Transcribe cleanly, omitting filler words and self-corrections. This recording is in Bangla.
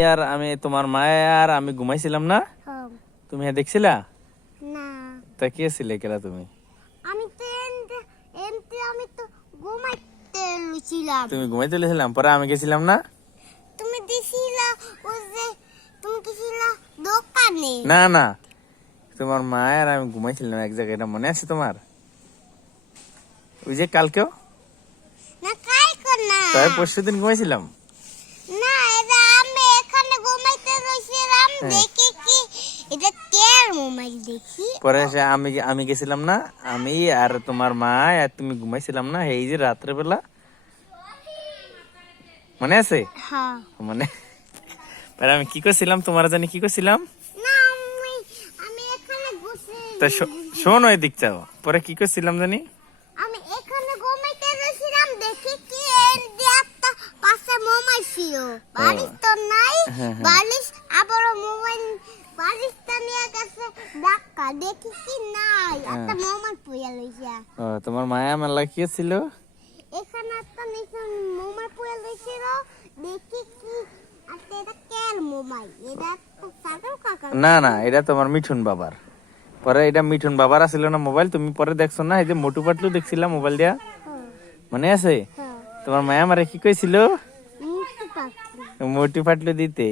আর আমি তোমার মা আর আমি ঘুমাইছিলাম না, হম, তুমি দেখছিলা? না তা কে ছিলে কেলা তুমি? আমি তো এমতে আমি তো ঘুমাইতে লুছিলাম। তুমি ঘুমাইতে লেছিলাম, পরে আমি গেছিলাম না। তুমি দিছিলা ওই যে তুমি গেছিলা দোকানে। না না, তোমার মা আর আমি ঘুমাইছিলাম এক জায়গায়, এটা মনে আছে তোমার? ওই যে কালকেও, না কাই কর না তবে পরশু দিন ঘুমাইছিলাম। না এটা আমি এখানে ঘুমাইতে লুছিলাম। হ্যাঁ। দেখি কি এটা কের মোবাইল দেখি। পরে সে আমি গেছিলাম না, আমি আর তোমার মা আর তুমি ঘুমাইছিলাম না, এই যে রাত্রে বেলা, মনে আছে? হ্যাঁ, মানে পরে আমি কি করছিলাম তোমার জানি কি করছিলাম? না আমি এখানে বসে তা শোনো এদিক চাও, পরে কি করছিলাম জানি? আমি এখানে ঘুমাইতে লুছিলাম। দেখি কি এর যে একটা পাশে মোবাইল ছিল, বালিশ তো নাই। হ্যাঁ, হ্যাঁ। বালিশ আবার মোবাইল বালিশটা নিয়ে গেছে ধাক্কা। দেখি কি নাই একটা মোবাইল পড়ে লইছে। ও, তোমার মায়া মেলা কি ছিল? এখানে একটা নিচে মোবাইল পড়ে লইছিল। দেখি কি আচ্ছা এটা কেন মোবাইল? এটা তো সাগর কাকা। না না, এটা তোমার মিঠুন বাবার। পরে এটা মিঠুন বাবার আসছিল না মোবাইল, তুমি পরে দেখছো না, এই যে মোটু পাটলু দেখছিলাম মোবাইল দিয়া, হ্যাঁ, মনে আছে? হ্যাঁ, তোমার মায়া মারে কি কইছিল? মুক্তি পাখি। মোটু পাটলু দিতে।